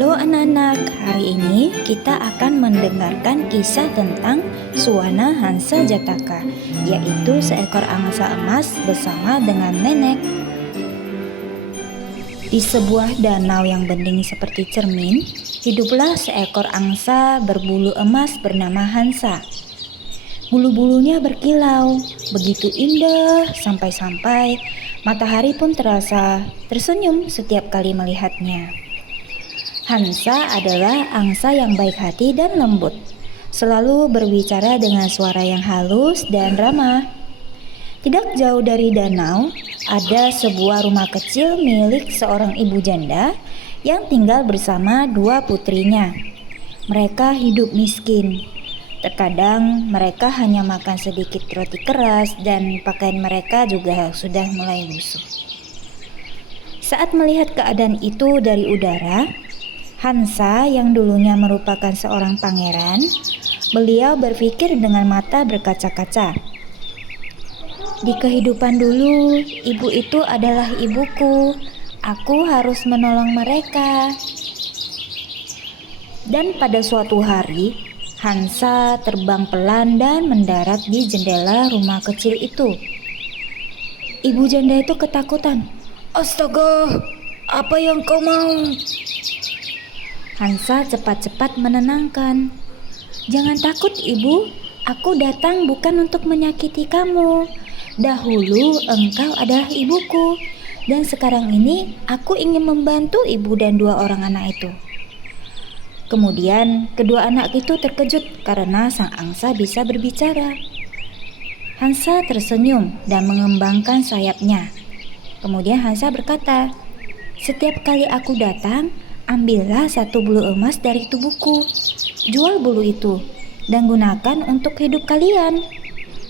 Halo anak-anak, hari ini kita akan mendengarkan kisah tentang Suwana Hansa Jataka, yaitu seekor angsa emas bersama dengan nenek. Di sebuah danau yang bening seperti cermin, hiduplah seekor angsa berbulu emas bernama Hansa. Bulu-bulunya berkilau, begitu indah sampai-sampai matahari pun terasa tersenyum setiap kali melihatnya. Hansa adalah angsa yang baik hati dan lembut, selalu berbicara dengan suara yang halus dan ramah. Tidak jauh dari danau, ada sebuah rumah kecil milik seorang ibu janda yang tinggal bersama dua putrinya. Mereka hidup miskin. Terkadang mereka hanya makan sedikit roti keras dan pakaian mereka juga sudah mulai busuk. Saat melihat keadaan itu dari udara, Hansa yang dulunya merupakan seorang pangeran, beliau berpikir dengan mata berkaca-kaca. Di kehidupan dulu, ibu itu adalah ibuku. Aku harus menolong mereka. Dan pada suatu hari, Hansa terbang pelan dan mendarat di jendela rumah kecil itu. Ibu janda itu ketakutan. "Astaga, apa yang kau mau?" Hansa cepat-cepat menenangkan. "Jangan takut ibu, aku datang bukan untuk menyakiti kamu. Dahulu engkau adalah ibuku, dan sekarang ini aku ingin membantu ibu dan dua orang anak itu." Kemudian kedua anak itu terkejut karena sang angsa bisa berbicara. Hansa tersenyum dan mengembangkan sayapnya. Kemudian Hansa berkata, "Setiap kali aku datang, ambillah satu bulu emas dari tubuhku. Jual bulu itu dan gunakan untuk hidup kalian."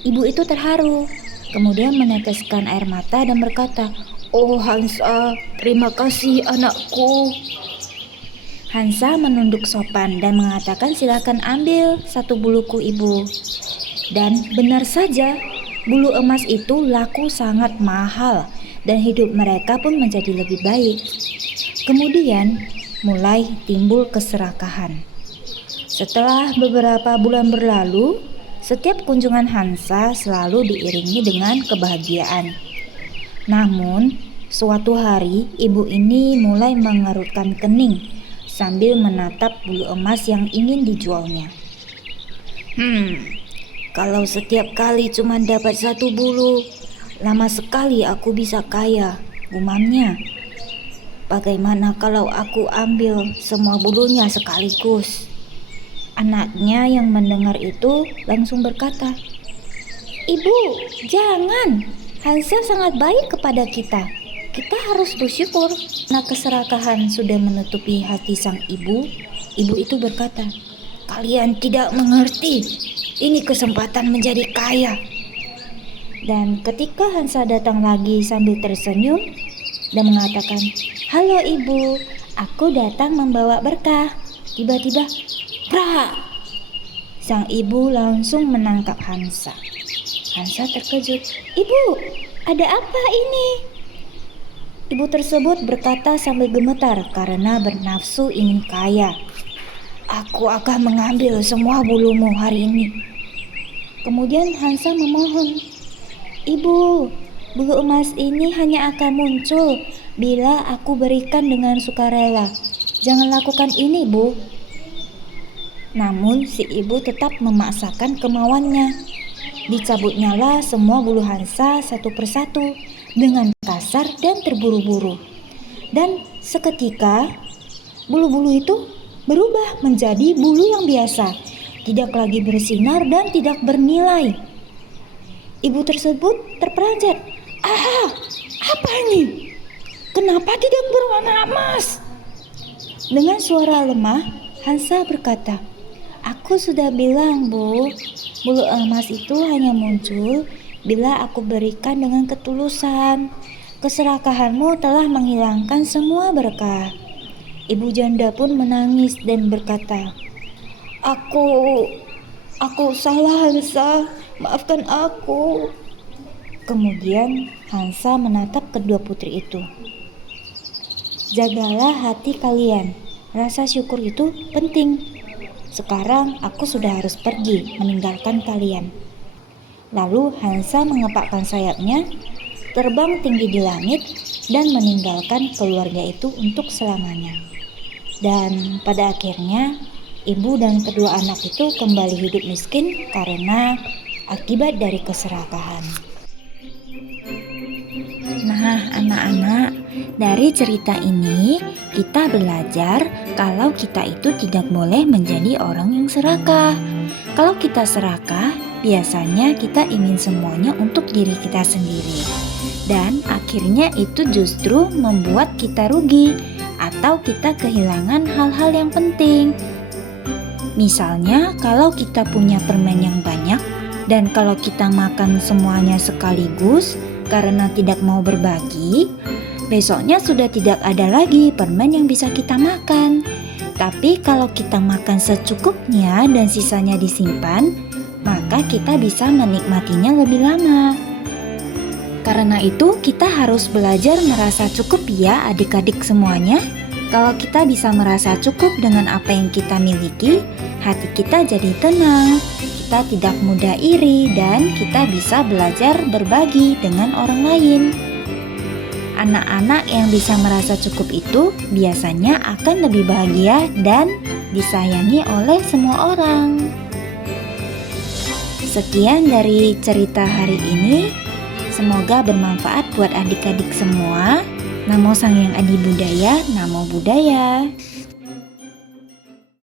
Ibu itu terharu, kemudian meneteskan air mata dan berkata, "Oh Hansa, terima kasih anakku." Hansa menunduk sopan dan mengatakan, "Silakan ambil satu buluku ibu." Dan benar saja, bulu emas itu laku sangat mahal dan hidup mereka pun menjadi lebih baik. Kemudian mulai timbul keserakahan. Setelah beberapa bulan berlalu, setiap kunjungan Hansa selalu diiringi dengan kebahagiaan. Namun, suatu hari ibu ini mulai mengerutkan kening sambil menatap bulu emas yang ingin dijualnya. Kalau setiap kali cuma dapat satu bulu, lama sekali aku bisa kaya," gumamnya. "Bagaimana kalau aku ambil semua bulunya sekaligus?" Anaknya yang mendengar itu langsung berkata, "Ibu, jangan. Hansa sangat baik kepada kita. Kita harus bersyukur." Nah, keserakahan sudah menutupi hati sang ibu. Ibu itu berkata, "Kalian tidak mengerti. Ini kesempatan menjadi kaya." Dan ketika Hansa datang lagi sambil tersenyum dan mengatakan, "Halo ibu, aku datang membawa berkah." Tiba-tiba, "Brak!" Sang ibu langsung menangkap Hansa. Hansa terkejut. "Ibu, ada apa ini?" Ibu tersebut berkata sambil gemetar karena bernafsu ingin kaya. "Aku akan mengambil semua bulumu hari ini." Kemudian Hansa memohon, "Ibu, bulu emas ini hanya akan muncul bila aku berikan dengan sukarela. Jangan lakukan ini, Bu." Namun si ibu tetap memaksakan kemauannya. Dicabutnyalah semua bulu Hansa satu persatu dengan kasar dan terburu-buru. Dan seketika bulu-bulu itu berubah menjadi bulu yang biasa, tidak lagi bersinar dan tidak bernilai. Ibu tersebut terperanjat. Apa ini? Kenapa tidak berwarna emas?" Dengan suara lemah, Hansa berkata, "Aku sudah bilang, Bu, bulu emas itu hanya muncul bila aku berikan dengan ketulusan. Keserakahanmu telah menghilangkan semua berkah." Ibu janda pun menangis dan berkata, Aku salah Hansa, maafkan aku." Kemudian Hansa menatap kedua putri itu. "Jagalah hati kalian, Rasa syukur itu penting. Sekarang aku sudah harus pergi meninggalkan kalian. Lalu Hansa mengepakkan sayapnya, terbang tinggi di langit, dan meninggalkan keluarga itu untuk selamanya. Dan pada akhirnya, ibu dan kedua anak itu kembali hidup miskin karena akibat dari keserakahan. Nah, anak-anak, dari cerita ini kita belajar kalau kita itu tidak boleh menjadi orang yang serakah. Kalau kita serakah, biasanya kita ingin semuanya untuk diri kita sendiri. Dan akhirnya itu justru membuat kita rugi atau kita kehilangan hal-hal yang penting. Misalnya, kalau kita punya permen yang banyak dan kalau kita makan semuanya sekaligus karena tidak mau berbagi, besoknya sudah tidak ada lagi permen yang bisa kita makan. Tapi kalau kita makan secukupnya dan sisanya disimpan, maka kita bisa menikmatinya lebih lama. Karena itu kita harus belajar merasa cukup ya adik-adik semuanya. Kalau kita bisa merasa cukup dengan apa yang kita miliki, hati kita jadi tenang, kita tidak mudah iri, dan kita bisa belajar berbagi dengan orang lain. Anak-anak yang bisa merasa cukup itu biasanya akan lebih bahagia dan disayangi oleh semua orang. Sekian dari cerita hari ini. Semoga bermanfaat buat adik-adik semua. Namo Sang Hyang Adi Budaya, Namo Buddhaya.